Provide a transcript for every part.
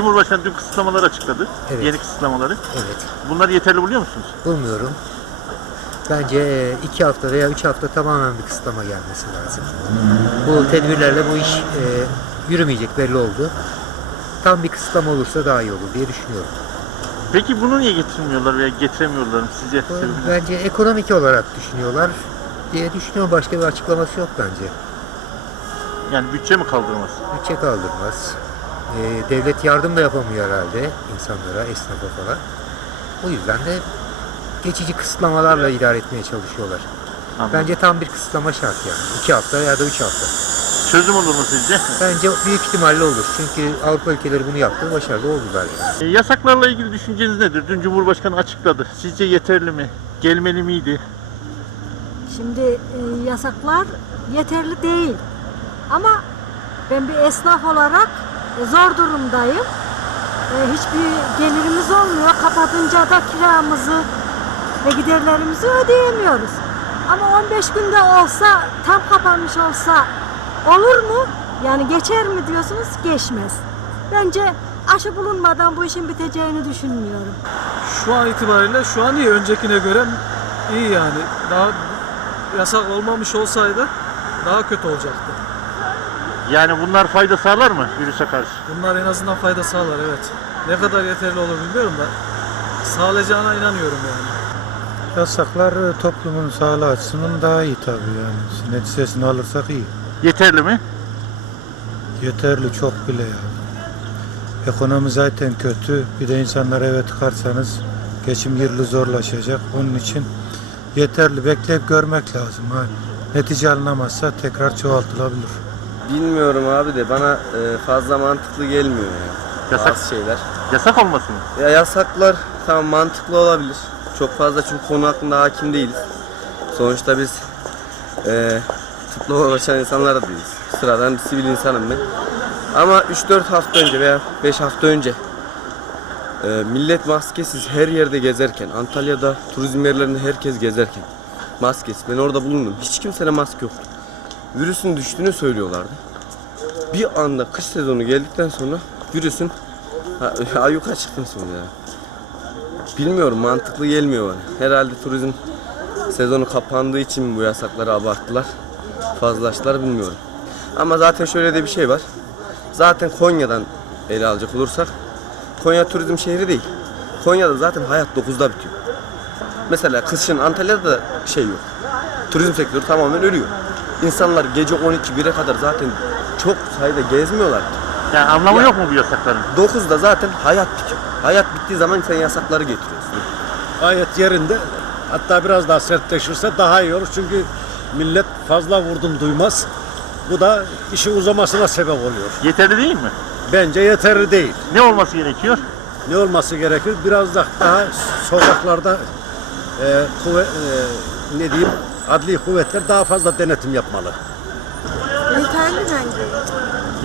Cumhurbaşkanı dün kısıtlamalar açıkladı. Evet. Yeni kısıtlamaları. Evet. Bunları yeterli buluyor musunuz? Bulmuyorum. Bence e, iki hafta veya üç hafta tamamen bir kısıtlama gelmesi lazım. Bu tedbirlerle bu iş e, yürümeyecek belli oldu. Tam bir kısıtlama olursa daha iyi olur diye düşünüyorum. Peki bunu niye getirmiyorlar veya getiremiyorlar mı sizce? Bu? Bence ekonomik olarak düşünüyorlar diye düşünüyorum. Başka bir açıklaması yok bence. Yani bütçe mi kaldırmaz? Bütçe kaldırmaz. E, devlet yardım da yapamıyor herhalde insanlara, esnafa falan. O yüzden de geçici kısıtlamalarla idare etmeye çalışıyorlar. Anladım. Bence tam bir kısıtlama şart yani. İki hafta ya da üç hafta. Çözüm olur mu sizce? Bence büyük ihtimalle olur. Çünkü Avrupa ülkeleri bunu yaptı. Başarılı oldular yani. E, yasaklarla ilgili düşünceniz nedir? Dün Cumhurbaşkanı açıkladı. Sizce yeterli mi? Gelmeli miydi? Şimdi e, yasaklar yeterli değil. Ama ben bir esnaf olarak zor durumdayım. E, hiçbir gelirimiz olmuyor. Kapatınca da kiramızı ve giderlerimizi ödeyemiyoruz. Ama 15 günde olsa, tam kapanmış olsa olur mu? Yani geçer mi diyorsunuz? Geçmez. Bence aşı bulunmadan bu işin biteceğini düşünmüyorum. Şu an itibariyle şu an iyi. Öncekine göre iyi yani. Daha yasak olmamış olsaydı daha kötü olacaktı. Yani bunlar fayda sağlar mı virüse karşı? Bunlar en azından fayda sağlar evet. Ne kadar yeterli olur bilmiyorum da sağlayacağına inanıyorum yani. Yasaklar e, toplumun sağlığı açısından daha iyi tabii yani. Neticesini alırsak iyi. Yeterli mi? Yeterli çok bile ya. Ekonomi zaten kötü. Bir de insanlar eve tıkarsanız geçim yırlı zorlaşacak. Onun için yeterli. Bekleyip görmek lazım. Ha. Netice alınamazsa tekrar çoğaltılabilir. Bilmiyorum abi de bana e, fazla mantıklı gelmiyor ya. Yasak. Bazı şeyler. Yasak olması mı? Ya yasaklar tamam mantıklı olabilir. Çok fazla çünkü konu hakkında hakim değiliz. Sonuçta biz e, tıpla uğraşan insanlar da değiliz. Sıradan bir sivil insanım ben. Ama 3-4 hafta önce veya 5 hafta önce e, millet maskesiz her yerde gezerken, Antalya'da turizm yerlerinde herkes gezerken maskesiz. Ben orada bulundum. Hiç kimsede maske yoktu. Virüsün düştüğünü söylüyorlardı. Bir anda kış sezonu geldikten sonra virüsün ayyuka çıktığını söylüyor. Bilmiyorum mantıklı gelmiyor bana. Herhalde turizm sezonu kapandığı için bu yasakları abarttılar. Fazlaştılar bilmiyorum. Ama zaten şöyle de bir şey var. Zaten Konya'dan ele alacak olursak Konya turizm şehri değil. Konya'da zaten hayat 9'da bitiyor. Mesela kışın Antalya'da da şey yok. Turizm sektörü tamamen ölüyor. İnsanlar gece 12-1'e kadar zaten çok sayıda gezmiyorlar. Yani anlamı Ya. yok mu bu yasakların? 9'da zaten hayat bitiyor. Hayat bittiği zaman sen yasakları getiriyorsun. gayet yerinde. Hatta biraz daha sertleşirse daha iyi olur. Çünkü millet fazla vurdum duymaz. Bu da işin uzamasına sebep oluyor. Yeterli değil mi? Bence yeterli değil. Ne olması gerekiyor? Ne olması gerekir? Biraz da daha sokaklarda e, kuvve- e, ne diyeyim adli kuvvetler daha fazla denetim yapmalı. Yeterli bence.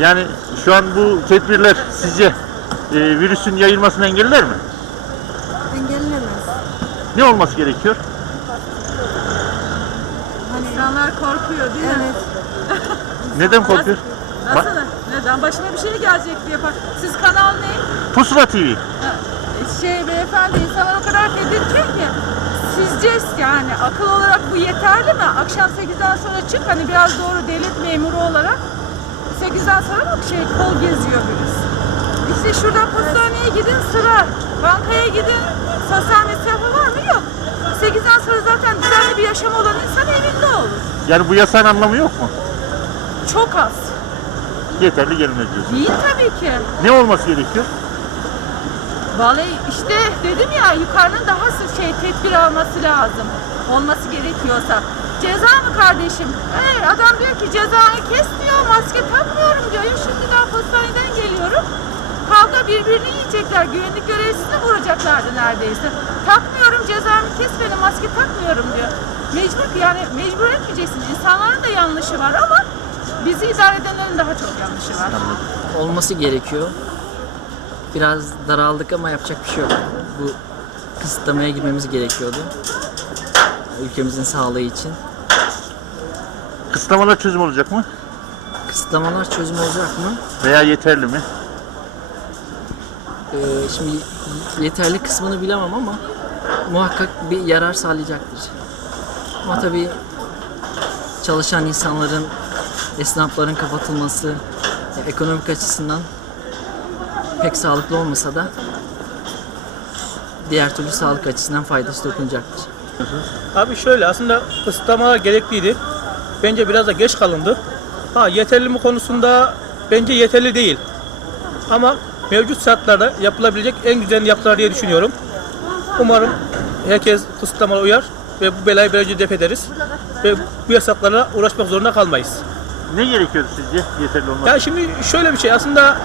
Yani şu an bu tedbirler sizce e, virüsün yayılmasını engeller mi? Engellemez. Ne olması gerekiyor? İnsanlar korkuyor değil mi? Evet. Neden korkuyor? Nasıl? Neden? Başına bir şey gelecek diye. Bak, siz kanal ne? Pusula TV. E, Şey beyefendi insanlar o kadar tedirgin ki. Sizce yani akıl olarak bu yeterli mi? Akşam 8'den sonra çık hani biraz doğru devlet memuru olarak 8'den sonra bak şey kol geziyor virüs. İşte şuradan postaneye gidin sıra. Bankaya gidin sosyal mesafe var mı? Yok. 8'den sonra zaten düzenli bir yaşam olan insan evinde olur. Yani bu yasağın anlamı yok mu? Çok az. Yeterli gelmez diyorsun. Değil tabii ki. Ne olması gerekiyor? Vallahi işte dedim ya yukarının daha şey tedbir alması lazım. Olması gerekiyorsa. Ceza mı kardeşim? Hey, adam diyor ki cezanı kes diyor maske takmıyorum diyor. Ya şimdi daha postaneden geliyorum. Kavga birbirini yiyecekler. Güvenlik görevlisini vuracaklardı neredeyse. Takmıyorum cezamı kes beni maske takmıyorum diyor. Mecbur yani mecbur etmeyeceksin. İnsanların da yanlışı var ama bizi idare edenlerin daha çok yanlışı var. olması gerekiyor. Biraz daraldık ama yapacak bir şey yok. Bu kısıtlamaya girmemiz gerekiyordu. Ülkemizin sağlığı için. Kısıtlamalar çözüm olacak mı? Kısıtlamalar çözüm olacak mı? Veya yeterli mi? Ee, şimdi yeterli kısmını bilemem ama muhakkak bir yarar sağlayacaktır. Ama tabii çalışan insanların, esnafların kapatılması ekonomik açısından pek sağlıklı olmasa da diğer türlü sağlık açısından faydası dokunacaktır. Abi şöyle aslında kısıtlamalar gerekliydi. Bence biraz da geç kalındı. Ha yeterli mi konusunda bence yeterli değil. Ama mevcut şartlarda yapılabilecek en güzel yapılar diye düşünüyorum. Umarım herkes kısıtlamalara uyar ve bu belayı böylece def ederiz. Ve bu yasaklara uğraşmak zorunda kalmayız. Ne gerekiyordu sizce yeterli olması? Ya şimdi şöyle bir şey aslında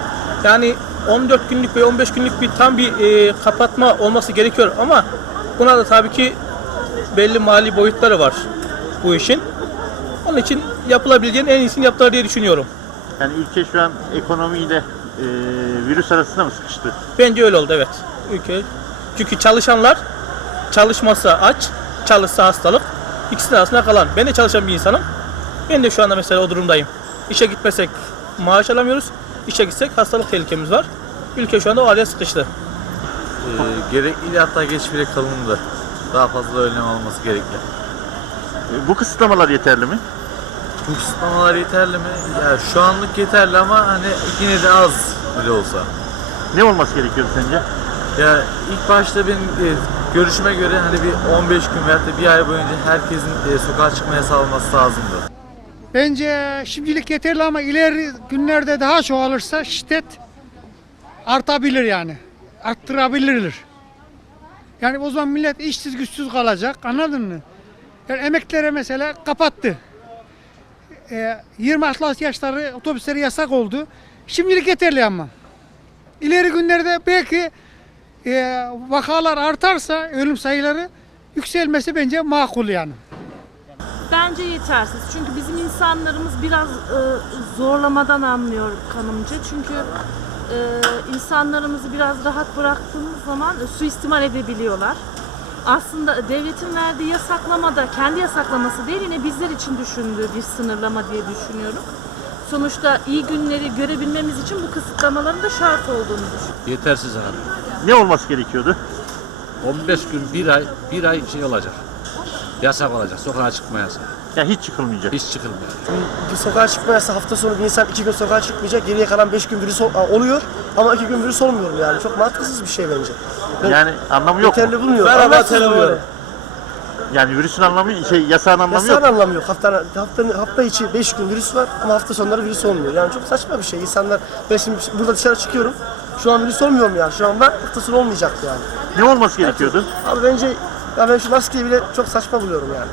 yani 14 günlük ve 15 günlük bir tam bir e, kapatma olması gerekiyor ama buna da tabii ki belli mali boyutları var bu işin. Onun için yapılabileceğin en iyisini yaptılar diye düşünüyorum. Yani ülke şu an ekonomiyle e, virüs arasında mı sıkıştı? Bence öyle oldu evet. Ülke. Çünkü çalışanlar çalışmasa aç, çalışsa hastalık. İkisinin arasında kalan. Ben de çalışan bir insanım. Ben de şu anda mesela o durumdayım. İşe gitmesek maaş alamıyoruz. İşe gitsek hastalık tehlikemiz var. Ülke şu anda o hale sıkıştı. Ee, gerekli hatta geç bile kalındı. Daha fazla önlem alması gerekli. E, bu kısıtlamalar yeterli mi? Bu kısıtlamalar yeterli mi? Ya şu anlık yeterli ama hani yine de az bile olsa. Ne olması gerekiyordu sence? Ya ilk başta benim e, görüşüme göre hani bir 15 gün da bir ay boyunca herkesin e, sokağa çıkma yasağı olması lazımdı. Bence şimdilik yeterli ama ileri günlerde daha çoğalırsa şiddet artabilir yani. Arttırabilir. Yani o zaman millet işsiz güçsüz kalacak anladın mı? Yani emeklilere mesela kapattı. Ee, 26 yaşları otobüsleri yasak oldu. Şimdilik yeterli ama. İleri günlerde belki e, vakalar artarsa ölüm sayıları yükselmesi bence makul yani. Bence yetersiz. Çünkü bizim insanlarımız biraz e, zorlamadan anlıyor kanımca. Çünkü e, insanlarımızı biraz rahat bıraktığımız zaman e, suistimal edebiliyorlar. Aslında devletin verdiği yasaklama da kendi yasaklaması değil yine bizler için düşündüğü bir sınırlama diye düşünüyorum. Sonuçta iyi günleri görebilmemiz için bu kısıtlamaların da şart olduğunu düşünüyorum. Yetersiz abi. Ne olması gerekiyordu? 15 gün, bir ay, bir ay şey olacak. Yasak olacak, sokağa çıkma yasağı. Ya hiç çıkılmayacak. Hiç çıkılmıyor. Bir sokağa çıkmayası hafta sonu bir insan iki gün sokağa çıkmayacak. Geriye kalan beş gün virüs ol- oluyor ama iki gün virüs olmuyor yani. Çok mantıksız bir şey bence. Ben Yani anlamı yok mu? yeterli bulmuyorum. Merhaba, Anlamsız buluyorum. Yani virüsün anlamı, şey yasağın anlamı Yasağın yok. anlamı yok. Hafta, hafta, hafta içi 5 gün virüs var ama hafta sonları virüs olmuyor. Yani çok saçma bir şey. İnsanlar ben şimdi burada dışarı çıkıyorum. Şu an virüs olmuyor mu yani? Şu anda hafta sonu olmayacaktı yani. Ne olması gerekiyordu? Abi bence ya ben şu maskeyi bile çok saçma buluyorum yani.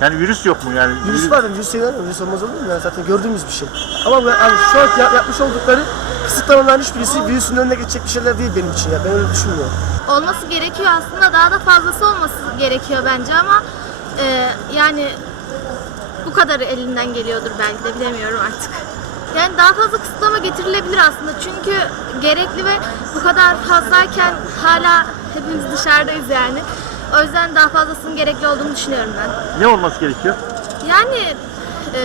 Yani virüs yok mu yani? Virüs var, virüs şeyler mi? Virüs olmaz olur mu? Yani zaten gördüğümüz bir şey. Ama bu, hani şu an yap- yapmış oldukları kısıtlamaların hiçbirisi virüsün önüne geçecek bir şeyler değil benim için ya. Ben öyle düşünmüyorum. olması gerekiyor aslında daha da fazlası olması gerekiyor bence ama e, yani bu kadarı elinden geliyordur belki de bilemiyorum artık. Yani daha fazla kısıtlama getirilebilir aslında çünkü gerekli ve bu kadar fazlayken hala hepimiz dışarıdayız yani. O yüzden daha fazlasının gerekli olduğunu düşünüyorum ben. Ne olması gerekiyor? Yani e,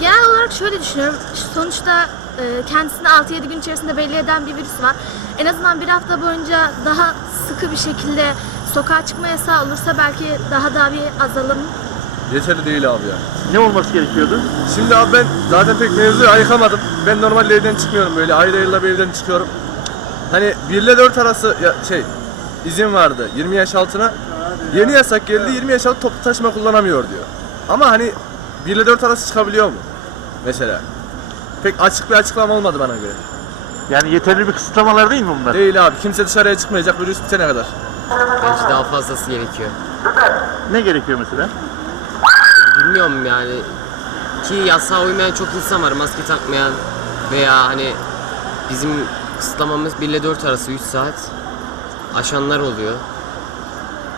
genel olarak şöyle düşünüyorum. Sonuçta e, kendisini 6-7 gün içerisinde belli eden bir virüs var. En azından bir hafta boyunca daha sıkı bir şekilde sokağa çıkma yasağı olursa belki daha da bir azalım Yeterli değil abi ya. Ne olması gerekiyordu? Şimdi abi ben zaten pek mevzuyu ayıkamadım. Ben normalde evden çıkmıyorum böyle ayrı ayrıla bir evden çıkıyorum. Hani 1 ile 4 arası ya, şey izin vardı 20 yaş altına. Yeni yasak geldi 20 yaş altı toplu taşıma kullanamıyor diyor. Ama hani 1 ile 4 arası çıkabiliyor mu? Mesela. Pek açık bir açıklama olmadı bana göre. Yani yeterli bir kısıtlamalar değil mi bunlar? Değil abi kimse dışarıya çıkmayacak virüs bitene kadar. Bence daha fazlası gerekiyor. Ne gerekiyor mesela? Bilmiyorum yani ki yasağa uymayan çok insan var maske takmayan veya hani bizim kısıtlamamız 1 ile 4 arası 3 saat aşanlar oluyor.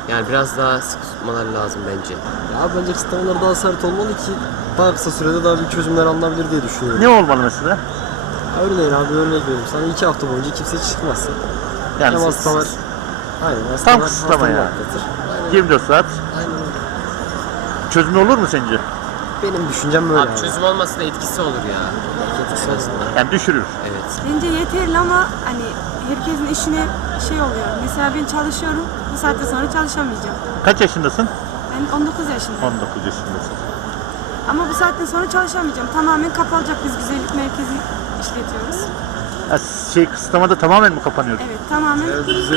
Yani biraz daha sık tutmalar lazım bence. Ya bence kısıtlamalar daha sert olmalı ki daha kısa sürede daha bir çözümler alınabilir diye düşünüyorum. Ne olmalı mesela? Örneğin abi örnek veriyorum sana iki hafta boyunca kimse çıkmasın. Yani Hem hastalar, aynen tam hastalar kısıtlama hastalığı yani. atlatır. 24 saat Aynen çözümü olur mu sence? Benim düşüncem böyle. Abi çözüm olmasına etkisi olur ya. Etkisi aslında. Yani düşürür. Evet. Bence yeterli ama hani herkesin işine şey oluyor. Mesela ben çalışıyorum. Bu saatte sonra çalışamayacağım. Kaç yaşındasın? Ben 19 yaşındayım. 19 yaşındasın. Ama bu saatten sonra çalışamayacağım. Tamamen kapalacak biz güzellik merkezi işletiyoruz. Ha, şey kısıtlamada tamamen mi kapanıyor? Evet tamamen Yani bize,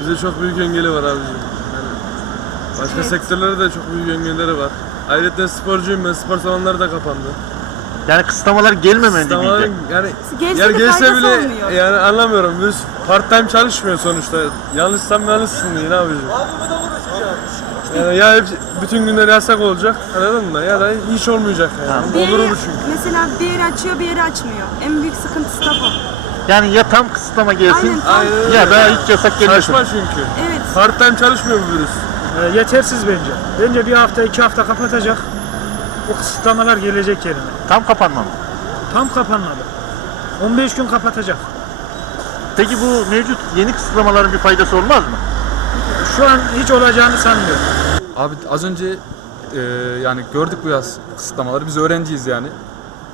bize çok büyük engeli var abicim. Yani başka Evet. sektörlerde de çok büyük engelleri var. Ayrıca sporcuyum ben, spor salonları da kapandı. Yani kısıtlamalar gelmemeli Kısıtlamaların diyecek. yani Gelse yani gelse faydası bile olmuyor. yani anlamıyorum. Biz part time çalışmıyor sonuçta. Yanlışsam yanlışsın diye ne yapacağım? Yani ya hep bütün günler yasak olacak anladın mı? Ya da hiç olmayacak yani. Bir Olur olur çünkü. mesela bir yeri açıyor bir yeri açmıyor. En büyük sıkıntısı da bu. Yani ya tam kısıtlama gelsin Aynen, tam- Aynen öyle. ya da hiç yasak gelmesin. Saçma çünkü. Evet. Part time çalışmıyor bu virüs. E, yetersiz bence. Bence bir hafta iki hafta kapatacak. O kısıtlamalar gelecek yerine. Tam kapanma mı? Tam kapanmadı. 15 gün kapatacak. Peki bu mevcut yeni kısıtlamaların bir faydası olmaz mı? Şu an hiç olacağını sanmıyorum. Abi az önce e, yani gördük bu yaz kısıtlamaları. Biz öğrenciyiz yani.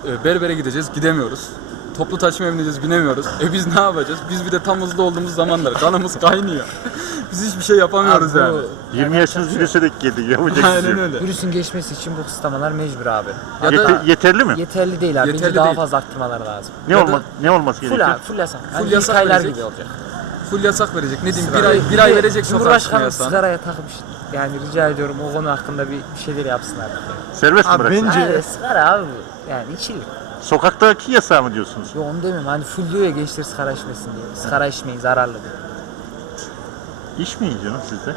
E, berbere gideceğiz, gidemiyoruz. Toplu taşımaya bineceğiz, binemiyoruz. E biz ne yapacağız? Biz bir de tam hızlı olduğumuz zamanlar kanımız kaynıyor. Biz hiçbir şey yapamıyoruz Abi bu- yani. 20 yaşınız virüse denk geldi. Yapacak bir şey Aynen yok. öyle. Virüsün geçmesi için bu kısıtlamalar mecbur abi. Ya Yete- da yeterli mi? Yeterli değil abi. Yeterli Bence daha değil. fazla arttırmalar lazım. Ne ya olma da- ne olması Full gerekiyor? abi, full yasak. Full Hani yasak aylar verecek. gibi olacak. full yasak verecek. Ne diyeyim? Bir ay, bir ay verecek sokağa çıkma Cumhurbaşkanı yasağı. sigaraya takmış. Yani rica ediyorum o konu hakkında bir bir şeyler yapsınlar. Serbest mi Abi bıraksın? bence- Hayır, sigara abi bu. Yani içilir. Sokaktaki yasağı mı diyorsunuz? Yo onu demiyorum. Hani full diyor ya gençler sigara içmesin diye. Sigara içmeyin zararlı diye. İçmeyin canım siz de.